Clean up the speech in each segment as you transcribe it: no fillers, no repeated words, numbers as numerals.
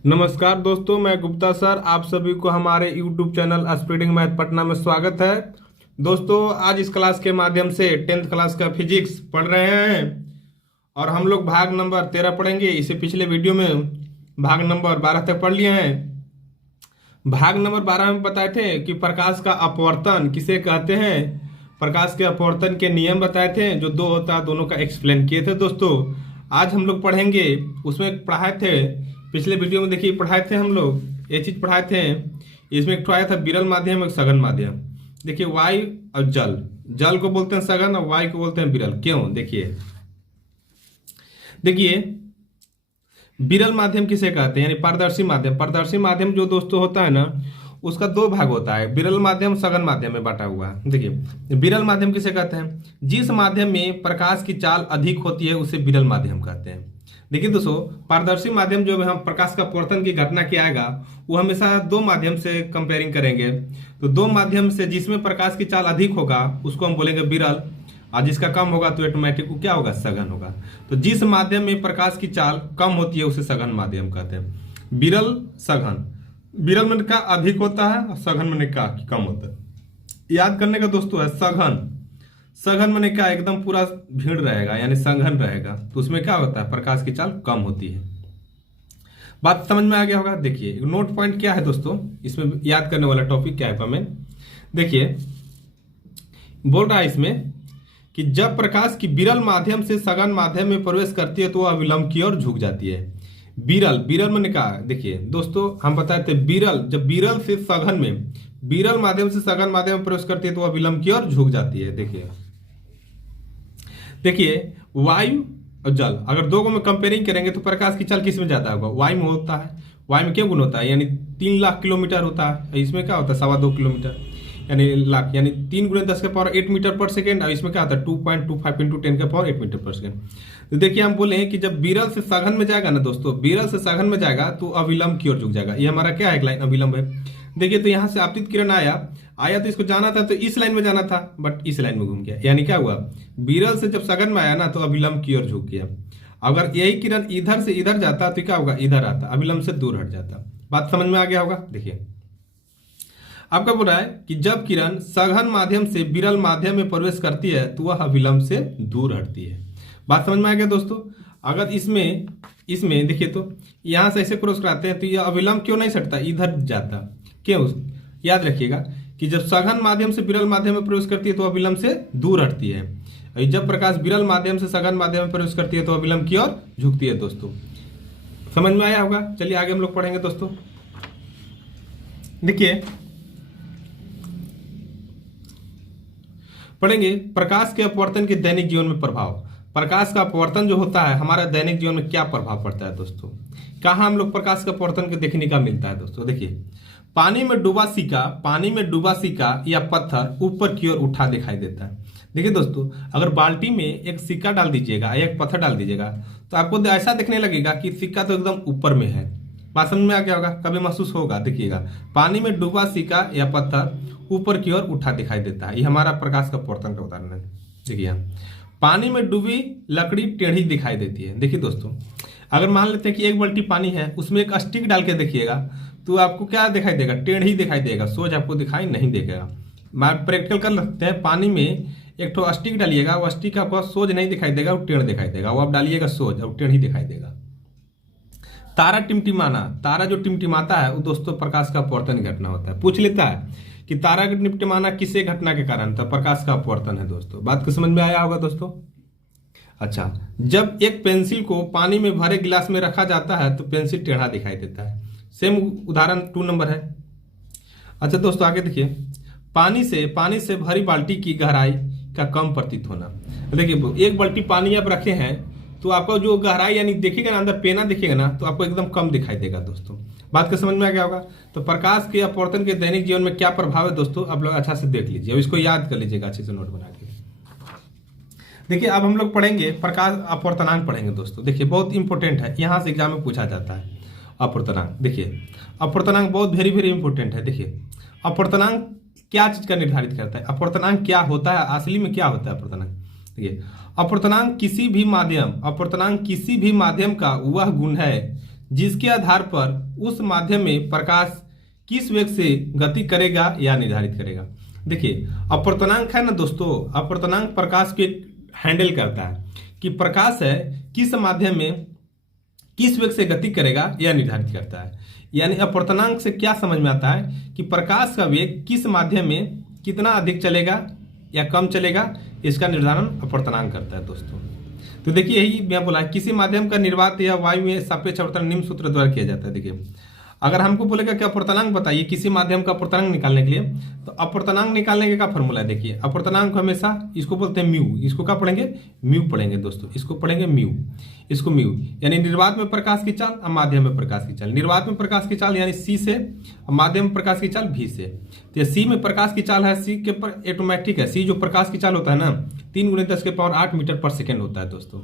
नमस्कार दोस्तों, मैं गुप्ता सर आप सभी को हमारे YouTube channel speeding math Patna में स्वागत है। दोस्तों, आज इस क्लास के माध्यम से 10th क्लास का फिजिक्स पढ़ रहे हैं और हम लोग भाग नंबर 13 पढ़ेंगे। इससे पिछले वीडियो में भाग नंबर 12 तक पढ़ लिए हैं। भाग नंबर 12 में बताए थे कि प्रकाश का अपवर्तन किसे कहते हैं। प्रकाश के अपवर्तन के नियम बताए थे, जो दो होता है दोनों का एक्सप्लेन किए थे। दोस्तों, आज हम लोग पढ़ेंगे, उसमें पढ़ाए थे पिछले वीडियो में, देखिए पढ़ाए थे हम लोग ये चीज पढ़ाए थे। इसमें एक आया था विरल माध्यम, एक सघन माध्यम। देखिए वायु और जल, जल को बोलते हैं सघन और वायु को बोलते हैं विरल। क्यों? देखिए विरल माध्यम किसे कहते हैं, यानी पारदर्शी माध्यम। पारदर्शी माध्यम जो दोस्तों होता है ना, उसका दो भाग होता है, विरल माध्यम सघन माध्यम में बांटा हुआ है। देखिए विरल माध्यम किसे कहते हैं, जिस माध्यम में प्रकाश की चाल अधिक होती है उसे विरल माध्यम कहते हैं। देखिए दोस्तों, पारदर्शी माध्यम जो हम प्रकाश का अपवर्तन की घटना क्या आएगा, वो हमेशा दो माध्यम से कंपेयरिंग करेंगे। तो दो माध्यम से जिसमें प्रकाश की चाल अधिक होगा उसको हम बोलेंगे विरल, और जिसका कम होगा तो ऑटोमेटिक वो क्या होगा, सघन होगा। तो जिस माध्यम में प्रकाश की चाल कम होती है उसे सघन माध्यम कहते हैं। विरल सघन, विरल में का अधिक होता है और सघन में का कम होता है। याद करने का दोस्तों है सघन, सघन में क्या एकदम पूरा भीड़ रहेगा, यानी सघन रहेगा, तो उसमें क्या होता है, प्रकाश की चाल कम होती है। बात समझ में आ गया होगा। देखिए नोट पॉइंट क्या है दोस्तों, इसमें याद करने वाला टॉपिक क्या है हमें। देखिए बोल रहा है इसमें कि जब प्रकाश की विरल माध्यम से सघन माध्यम में प्रवेश करती है तो वह विलंब की ओर झुक जाती है। विरल, विरल मैंने कहा, देखिए दोस्तों हम बताए थे विरल, जब विरल से सघन में, विरल माध्यम से सघन माध्यम में प्रवेश करती है तो वह विलंब की ओर झुक जाती है। देखिए वायु और जल, अगर दो को में कंपेयरिंग करेंगे तो प्रकाश की चाल किस में ज्यादा होगा, वायु में होता है। वायु में क्या गुण होता है, यानी 3 लाख किलोमीटर होता है, इसमें क्या होता है 2.25 किलोमीटर, यानी लाख, यानी 3 × 10⁸ मीटर पर सेकेंड, और इसमें क्या होता है 2.25 × 10⁸ मीटर पर सेकेंड। तो देखिए हम बोले कि जब विरल से सघन में जाएगा ना दोस्तों, विरल से सघन में जाएगा तो अविलंब की ओर झुक जाएगा। ये हमारा क्या है, लाइन अविलंब है। देखिए तो यहाँ से आपतित किरण आया तो इसको जाना था तो इस लाइन में जाना था, बट इस लाइन में घूम गया, यानी क्या हुआ, विरल से जब सघन में आया ना तो अविलंब की ओर झुक गया। अगर यही किरण इधर से इधर जाता तो क्या होगा, इधर आता, अविलंब से दूर हट जाता। बात समझ में आ गया होगा। देखिए आपका बोल रहा है कि जब किरण सघन माध्यम से विरल माध्यम में प्रवेश करती है तो वह अविलंब से दूर हटती है। बात समझ में आ गया दोस्तों। अगर इसमें इसमें देखिए तो यहां से ऐसे क्रॉस कराते हैं तो यह अविलंब क्यों नहीं हटता, इधर जाता, क्यों? याद रखिएगा कि जब सघन माध्यम से विरल माध्यम में प्रवेश करती है तो अविलंब से दूर हटती है, और जब प्रकाश विरल माध्यम से सघन माध्यम में प्रवेश करती है तो अविलंब की ओर झुकती है। दोस्तों समझ में आया होगा। चलिए आगे हम लोग पढ़ेंगे दोस्तों। देखिए पढ़ेंगे प्रकाश के अपवर्तन के दैनिक जीवन में प्रभाव। प्रकाश का अपवर्तन जो होता है हमारे दैनिक जीवन में क्या प्रभाव पड़ता है दोस्तों, कहाँ हम लोग प्रकाश के अपवर्तन के देखने का मिलता है दोस्तों। देखिए पानी में डूबा सिक्का या पत्थर ऊपर की ओर उठा दिखाई देता है। देखिए दोस्तों, अगर बाल्टी में एक सिक्का डाल दीजिएगा या एक पत्थर डाल दीजिएगा तो आपको ऐसा दिखने लगेगा कि सिक्का तो एकदम ऊपर में है। बात समझ में आ गया होगा, कभी महसूस होगा। देखिएगा पानी में डूबा सिक्का या पत्थर ऊपर की ओर उठा दिखाई देता है, ये हमारा प्रकाश का अपवर्तन का उदाहरण है। देखिए पानी में डूबी लकड़ी टेढ़ी दिखाई देती है। देखिए दोस्तों, अगर मान लेते हैं कि एक बाल्टी पानी है, उसमें एक स्टिक डाल के देखिएगा तो आपको क्या दिखाई देगा, टेढ़ी दिखाई देगा, सोच आपको दिखाई नहीं देगा। प्रैक्टिकल कर सकते हैं, पानी में एक ठो स्टिक डालिएगा, वो स्टिक आपको सोच नहीं दिखाई देगा, वो टेढ़ दिखाई देगा। वो आप डालिएगा सोच, और टेढ़ी दिखाई देगा। तारा टिमटिमाना, तारा जो टिमटिमाता है वो दोस्तों प्रकाश का अपवर्तन घटना होता है। पूछ लेता है कि तारा का टिमटिमाना किसे घटना के कारण था, प्रकाश का अपवर्तन है। दोस्तों बात को समझ में आया होगा दोस्तों। अच्छा, जब एक पेंसिल को पानी में भरे गिलास में रखा जाता है तो पेंसिल टेढ़ा दिखाई देता है। सेम उदाहरण 2 नंबर है। अच्छा दोस्तों आगे देखिए, पानी से भरी बाल्टी की गहराई का कम प्रतीत होना। देखिए एक बाल्टी पानी आप रखे हैं तो आपको जो गहराई यानी देखिएगा ना, अंदर पेना देखिएगा ना तो आपको एकदम कम दिखाई देगा। दोस्तों बात का समझ में आ गया होगा। तो प्रकाश के अपवर्तन के दैनिक जीवन में क्या प्रभाव है दोस्तों, आप लोग अच्छा से देख लीजिए और इसको याद कर लीजिएगा अच्छे से नोट बना के। देखिए अब हम लोग पढ़ेंगे प्रकाश अपवर्तनांक पढ़ेंगे दोस्तों। देखिए बहुत इंपॉर्टेंट है, यहाँ से एग्जाम में पूछा जाता है अपवर्तनांक। देखिए अपवर्तनांक बहुत वेरी वेरी इंपॉर्टेंट है। देखिए अपवर्तनांक क्या चीज का निर्धारित करता है, अपवर्तनांक क्या होता है, असली में क्या होता है अपवर्तनांक। देखिए अपवर्तनांक किसी भी माध्यम का वह गुण है जिसके आधार पर उस माध्यम में प्रकाश किस वेग से गति करेगा या निर्धारित करेगा। देखिए अपर्तनांक है ना दोस्तों, अपर्तनांक प्रकाश के हैंडल करता है कि प्रकाश है किस माध्यम में किस वेग से गति करेगा यह निर्धारित करता है। यानी अपर्तनांक से क्या समझ में आता है कि प्रकाश का वेग किस माध्यम में कितना अधिक चलेगा या कम चलेगा, इसका निर्धारण अपर्तनांक करता है दोस्तों। तो देखिए यही मैं बोला, किसी माध्यम का निर्वात या वायु में सापेक्ष आवर्तन निम्न सूत्र द्वारा किया जाता है। देखिए अगर हमको बोलेगा कि अपर्तनांक बताइए किसी माध्यम का अपर्तनांक निकालने के लिए, तो अपर्तनांक निकालने के क्या फॉर्मूला है। देखिए अपर्तनांक हमेशा इसको बोलते हैं म्यू, इसको क्या पढ़ेंगे, म्यू पढ़ेंगे दोस्तों, इसको पढ़ेंगे म्यू, इसको म्यू। यानी निर्वात में प्रकाश की चाल और माध्यम में प्रकाश की चाल। निर्वात में प्रकाश की चाल यानी सी से, माध्यम में प्रकाश की चाल भी से। तो सी में प्रकाश की चाल है, सी के पर ऑटोमेटिक है, सी जो प्रकाश की चाल होता है ना 3 × 10⁸ मीटर पर सेकेंड होता है दोस्तों।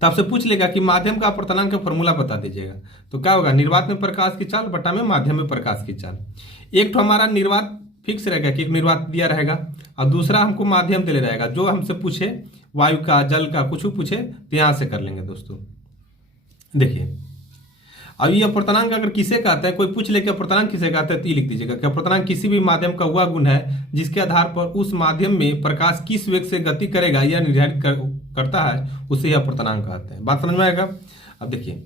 तो आपसे पूछ लेगा कि माध्यम का अपर्तनांक का फॉर्मूला बता दीजिएगा, तो क्या होगा, निर्वात में प्रकाश की चाल बटा में माध्यम में प्रकाश की चाल। एक तो हमारा निर्वात फिक्स रहेगा कि एक निर्वात दिया रहेगा, और दूसरा हमको माध्यम दे रहेगा। जो हमसे पूछे वायु का, जल का, कुछ पूछे तो यहां से कर लेंगे दोस्तों। देखिए अब ये अपर्तनांक अगर किसे कहते हैं, कोई पूछ ले कि अपर्तनांक किसे कहते हैं, तो ये लिख दीजिएगा कि अपर्तनांक किसी भी माध्यम का वह गुण है जिसके आधार पर उस माध्यम में प्रकाश किस वेग से गति करेगा या निर्धारित करता है, उसे ही अपर्तनांक कहते हैं। बात समझ में आएगा। अब देखिए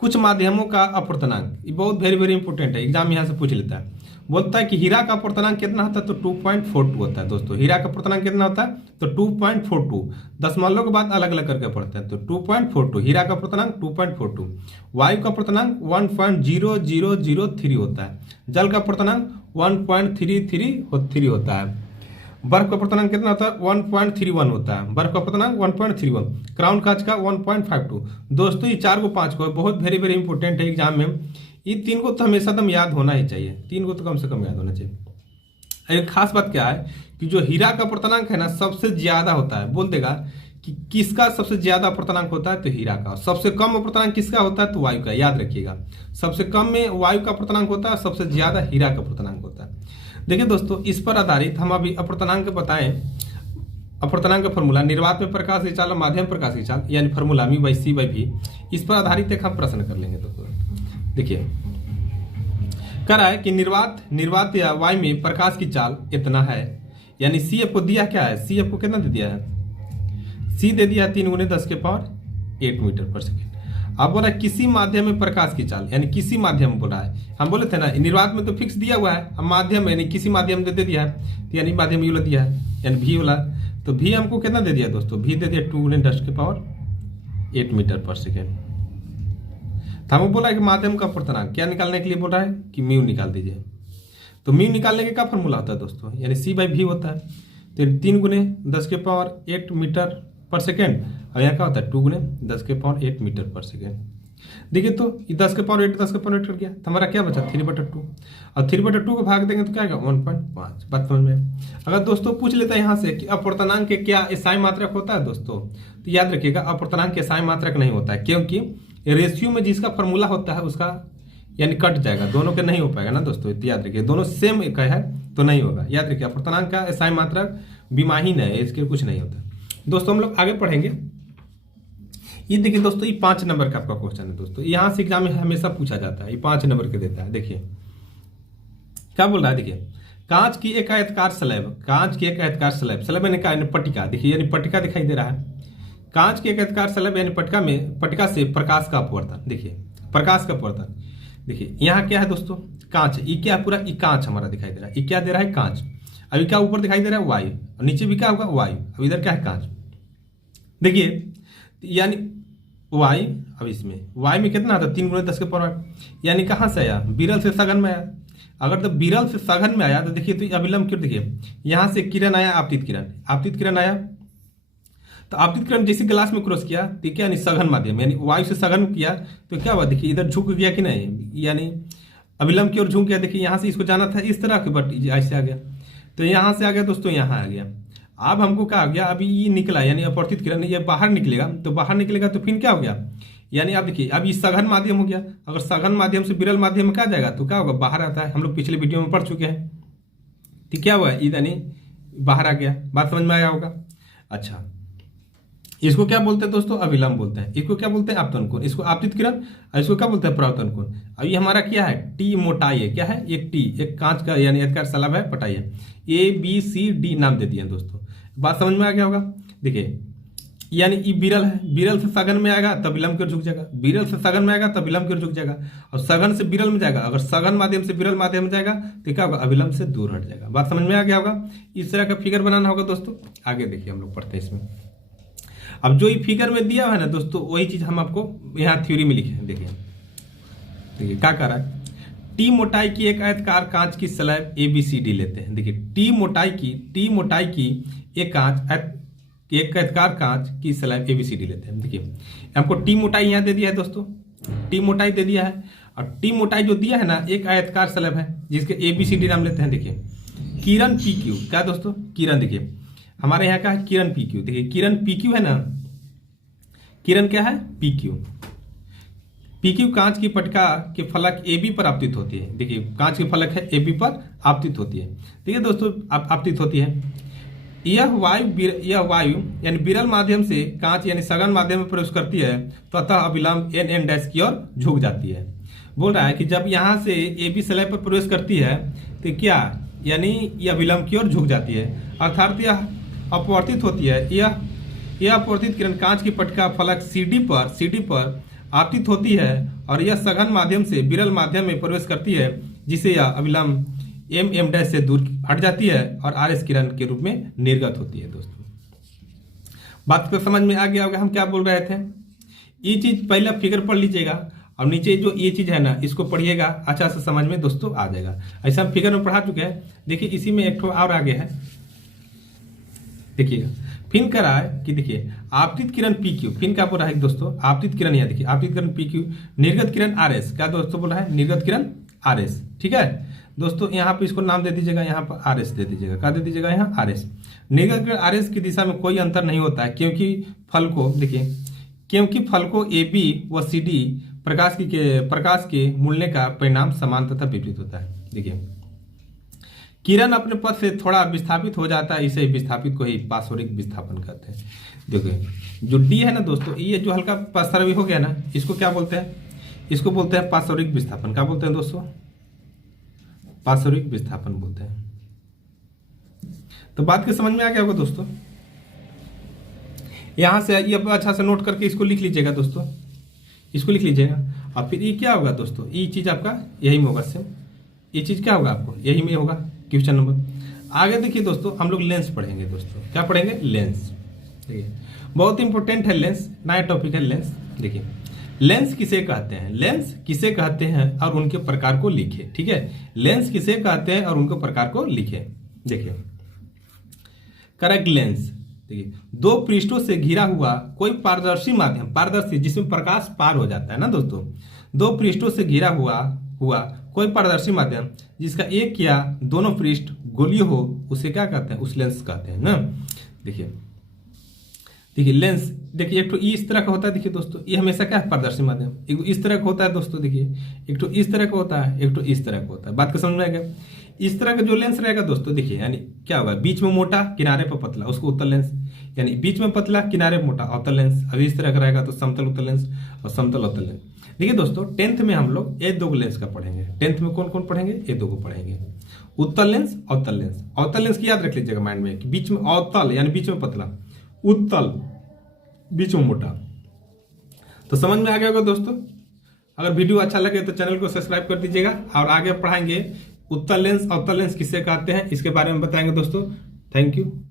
कुछ माध्यमों का अपर्तनांक, ये बहुत वेरी इंपॉर्टेंट है, एग्जाम यहाँ से पूछ लेता है। बोलता है कि हीरा का अपर्तनांक कितना होता है, तो 2.42 होता है दोस्तों। हीरा का अपर्तनांक कितना होता है, तो 2.42। दशमलव के बाद अलग अलग करके पढ़ते हैं, तो 2.42 हीरा का अपर्तनांक 2.42। वायु का अपर्तनांक 1.0003 होता है। जल का अपर्तनांक 1.33 होता है। बर्फ का अपर्तनांक कितना होता है, 1.31 होता है। बर्फ का अपर्तनांक 1.31। क्राउन कांच का 1.52। दोस्तों ये 4 को 5 को बहुत वेरी इंपॉर्टेंट है एग्जाम में। ये 3 को तो हमेशा एकदम याद होना ही चाहिए, 3 को तो कम से कम याद होना चाहिए। एक खास बात क्या है कि जो हीरा का अपर्तनांक है ना सबसे ज्यादा होता है। बोल देगा कि किसका सबसे ज्यादा अपर्तनांक होता है, तो हीरा का। सबसे कम अपर्तनांक किसका होता है, तो वायु का। याद रखिएगा, सबसे कम में वायु का अपर्तनांक होता है, सबसे ज्यादा हीरा का अपर्तनांक होता है। देखिए दोस्तों इस पर आधारित हम अभी अपर्तनांक बताएं। अपर्तनांक का फॉर्मूला निर्वात में प्रकाश की चाल, माध्यम प्रकाश की चाल, यानी फॉर्मूला μ/c/v, इस पर आधारित एक हम प्रश्न कर लेंगे दोस्तों। देखिए कह रहा है कि निर्वात या वायु में प्रकाश की चाल इतना है, यानी सी आपको दिया क्या है, सी आपको कितना दे दिया है, सी दे दिया 3 × 10⁸ मीटर पर सेकेंड। अब बोला किसी माध्यम में प्रकाश की चाल, यानी किसी माध्यम बोल रहा है। हम बोले थे ना निर्वात में तो फिक्स दिया हुआ है, अब माध्यम यानी किसी माध्यम दे दिया है, तो यानी माध्यम ये दिया है, यानी भी वाला। तो भी हमको कितना दे दिया दोस्तों, भी दे दिया 2 × 10⁸ मीटर पर सेकेंड। तो हमें बोला कि माध्यम का अपर्तनांक क्या निकालने के लिए बोल रहा है कि म्यू निकाल दीजिए। तो म्यू निकालने का क्या फॉर्मूला होता है दोस्तों, यानी c/v होता है। तो 3 × 10⁸ मीटर पर सेकेंड, और यहाँ क्या होता है 2 × 10⁸ मीटर पर सेकेंड। देखिए तो 10⁸ 10⁸ कर गया, तो हमारा क्या बचा 3/2, और 3/2 को भाग देंगे तो क्या आएगा 1.5। बात समझ में। अगर दोस्तों पूछ लेता है यहाँ से कि अपर्तनांक के क्या एसआई मात्रक होता है दोस्तों, तो याद रखिएगा अपर्तनांक के एसआई मात्रक नहीं होता है, क्योंकि रेशियो में जिसका फॉर्मूला होता है उसका यानी कट जाएगा, दोनों के नहीं हो पाएगा ना दोस्तों। तो याद रखिए दोनों सेम एक है तो नहीं होगा। याद रखिए अपर्तनांक का एसआई मात्रक विमाहीन है, इसके कुछ नहीं होता दोस्तों। हम लोग आगे पढ़ेंगे। ये देखिए दोस्तों ये 5 नंबर का आपका क्वेश्चन है दोस्तों, यहाँ से एग्जाम में हमेशा पूछा जाता है, ये 5 नंबर के देता है। देखिए क्या बोल रहा है, देखिए कांच की एक आयताकार स्लैब, स्लैब यानी पट्टिका, देखिए यानी पट्टिका दिखाई दे रहा है। कांच की एक आयताकार स्लैब यानी पट्टिका से प्रकाश का अपवर्तन। देखिए प्रकाश का अपवर्तन, देखिए यहाँ क्या है दोस्तों, कांच। ये क्या पूरा, ये कांच हमारा दिखाई दे रहा है, ये क्या दे रहा है कांच। अभी क्या ऊपर दिखाई दे रहा है वायु, और नीचे भी क्या होगा वायु, अब इधर क्या है कांच। देखिए यानी वायु, अब इसमें वायु में कितना आता है 3 × 10⁸, यानी कहाँ से आया, विरल से सघन में आया। अगर तो विरल से सघन में आया तो देखिए तो अभिलंब किरण, देखिए यहाँ से किरण आया, आपतित किरण आया, तो आपतित किरण जैसे ग्लास में क्रॉस किया, ठीक है, यानी सघन माध्यम, यानी वायु से सघन किया तो क्या हुआ, देखिए इधर झुक गया कि नहीं, यानी अभिलंब की ओर झुक गया। देखिए यहाँ से इसको जाना था इस तरह के, बट ऐसे आ गया, तो यहाँ से आ गया दोस्तों, यहाँ आ गया। अब हमको क्या आ गया, अभी ये निकला यानी अपवर्तित किरण, ये बाहर निकलेगा, तो बाहर निकलेगा तो फिर क्या हो गया, यानी आप देखिए अब ये सघन माध्यम हो गया। अगर सघन माध्यम से विरल माध्यम में क्या जाएगा तो क्या होगा, बाहर आता है। हम लोग पिछले वीडियो में पढ़ चुके हैं, ठीक क्या हुआ, यानी बाहर आ गया। बात समझ में आया होगा। अच्छा इसको क्या बोलते हैं दोस्तों? अभिलंब बोलते हैं। इसको क्या बोलते हैं? आपतन कोण। इसको आपतित किरण, और इसको क्या बोलते हैं? परावर्तन कोण। अब ये हमारा क्या है? टी मोटाई है। क्या है? एक टी, एक कांच का यानी एतकार सलाब है, पटाई है। ABCD नाम दे दिए दोस्तों। बात समझ में आ गया होगा। देखिए यानी ये बिरल है, बिरल से सघन में आएगा तब विलंब की ओर झुक जाएगा, बिरल से सघन में आएगा तब विलंब की ओर झुक जाएगा, और सघन से बिरल में जाएगा। अगर सघन माध्यम से बिरल माध्यम में जाएगा तो क्या होगा? अविलंब से दूर हट जाएगा। बात समझ में आ गया होगा। इस तरह का फिगर बनाना होगा दोस्तों। आगे देखिए हम लोग पढ़ते हैं इसमें। अब जो ये फिगर में दिया हुआ है ना दोस्तों, वही चीज हम आपको यहाँ थ्योरी में लिखे हैं। देखिए देखिए क्या कर रहा है। टी मोटाई की एक आयताकार कांच की स्लैब ABCD लेते हैं। देखिए टी मोटाई की एक आयताकार कांच की स्लैब ABCD लेते हैं। देखिए हमको टी मोटाई यहाँ दे दिया है दोस्तों, टी मोटाई दे दिया है, और टी मोटाई जो दिया है ना, एक आयताकार स्लैब है जिसके ABCD नाम लेते हैं। देखिए किरण PQ, क्या दोस्तों? किरण। देखिए हमारे यहाँ का है किरण PQ। देखिए किरण PQ है ना, किरण क्या है? PQ कांच की पटका के फलक AB पर आपतित होती है। देखिए कांच की फलक है AB पर आपतित होती है। ठीक है दोस्तों, आपतित होती है। यह वायु यानी विरल माध्यम से कांच यानी सघन माध्यम में प्रवेश करती है तो अतः अविलंब n डैश की ओर झुक जाती है। बोल रहा है कि जब यहाँ से AB स्लैब पर प्रवेश करती है तो क्या, यानी यह विलंब की ओर झुक जाती है, अर्थात यह अपवर्तित होती है। यह अपवर्तित किरण कांच की पटका फलक CD पर आपतित होती है और यह सघन माध्यम से विरल माध्यम में प्रवेश करती है, जिसे यह अविलंब M डैश से दूर हट जाती है और RS किरण के रूप में निर्गत होती है। दोस्तों बात को समझ में आ गया होगा हम क्या बोल रहे थे। ये चीज पहले फिगर पढ़ लीजिएगा, और नीचे जो ये चीज है ना, इसको पढ़िएगा, अच्छा से समझ में दोस्तों आ जाएगा। ऐसा हम फिगर में पढ़ा चुके हैं। देखिए इसी में एक और आगे है, देखिएगा। फिन कह रहा है कि देखिए आपतित किरण PQ, फिन क्या बोल रहा है दोस्तों? आपतित किरण, यहाँ देखिए आपतित किरण PQ, निर्गत किरण RS। क्या दोस्तों बोल रहा है? निर्गत किरण RS। ठीक है दोस्तों, यहाँ पे इसको नाम दे दीजिएगा, यहाँ पर RS दे दीजिएगा। क्या दे दीजिएगा? यहाँ RS। निर्गत किरण RS की दिशा में कोई अंतर नहीं होता है, क्योंकि फल को AB व CD प्रकाश के मूल्य का परिणाम समान तथा विपरीत होता है। देखिए किरण अपने पथ से थोड़ा विस्थापित हो जाता है, इसे विस्थापित को ही पार्श्विक विस्थापन कहते हैं। देखिए जो D है ना दोस्तों, ये जो हल्का पार्श्विक हो गया ना, इसको क्या बोलते हैं? इसको बोलते हैं पार्श्विक विस्थापन। क्या बोलते हैं दोस्तों? पार्श्विक विस्थापन बोलते हैं। तो बात के समझ में आ गया होगा दोस्तों। यहां से ये अच्छा से नोट करके इसको लिख लीजिएगा दोस्तों, इसको लिख लीजिएगा। और फिर ये क्या होगा दोस्तों? ये चीज आपका यही में होगा सेम। ये चीज क्या होगा आपको? यही में होगा क्वेश्चन नंबर। आगे देखिए दोस्तों, हम लोग लेंस पढ़ेंगे दोस्तों। क्या पढ़ेंगे? लेंस। देखिए बहुत इंपॉर्टेंट है लेंस, नया टॉपिक है लेंस। देखिए लेंस किसे कहते हैं? लेंस किसे कहते हैं और उनके प्रकार को लिखे। ठीक है, लेंस किसे कहते हैं और उनके प्रकार को लिखे। देखिए करेक्ट लेंस। देखिए दो पृष्ठों से घिरा हुआ कोई पारदर्शी माध्यम, पारदर्शी जिसमें प्रकाश पार हो जाता है ना दोस्तों, दो पृष्ठों से घिरा हुआ कोई पारदर्शी माध्यम जिसका एक या दोनों पृष्ठ गोलीय हो, उसे क्या कहते हैं? उस लेंस कहते हैं ना। देखिए लेंस, देखिए एक तो इस तरह का होता है। देखिए दोस्तों ये हमेशा क्या है? पारदर्शी माध्यम। एक इस तरह का होता है दोस्तों, देखिए एक तो इस तरह का होता है, एक तो इस तरह का होता है। बात को समझ में आ गया। इस तरह का जो लेंस रहेगा दोस्तों, देखिए यानी क्या होगा? बीच में मोटा, किनारे पर पतला, उसको उत्तल लेंस। यानी बीच में पतला, किनारे पर मोटा, अवतल लेंस। अभी इस तरह का रहेगा तो समतल उत्तल लेंस और समतल अवतल लेंस। देखिए दोस्तों 10th में हम लोग ये दो लेंस का पढ़ेंगे। 10th में कौन कौन पढ़ेंगे? ये दो को पढ़ेंगे, उत्तल लेंस, अवतल लेंस। अवतल लेंस की याद रख लीजिएगा माइंड में कि बीच में अवतल यानी बीच में पतला, उत्तल बीच में मोटा। तो समझ में आ गया होगा दोस्तों। अगर वीडियो अच्छा लगे तो चैनल को सब्सक्राइब कर दीजिएगा, और आगे पढ़ाएंगे उत्तल लेंस, अवतल लेंस किसे कहते हैं, इसके बारे में बताएंगे दोस्तों। Thank you.